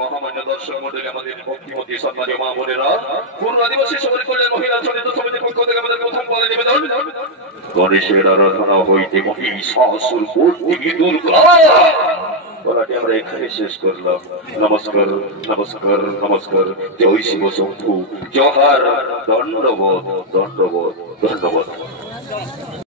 মহামান্য দর্শক মন্ডলী, আমাদের ভক্তিমতী সম্মানীয় মা বোনেরা, পূর্ণ আদিবাসী সমাজ কল্যাণ মহিলা সমিতি সমিতির পক্ষ থেকে আমাদের প্রথম পদে নিবেদন, গণেশের আরাধনা হইতে মহিষাসুর মূর্তি দুর্গা বলাটি আমরা এখানে শেষ করলাম। নমস্কার, নমস্কার, নমস্কার। জয় শিব শম্ভু, জহার, দণ্ডবোধ, দণ্ডবোধ, ধন্যবাদ।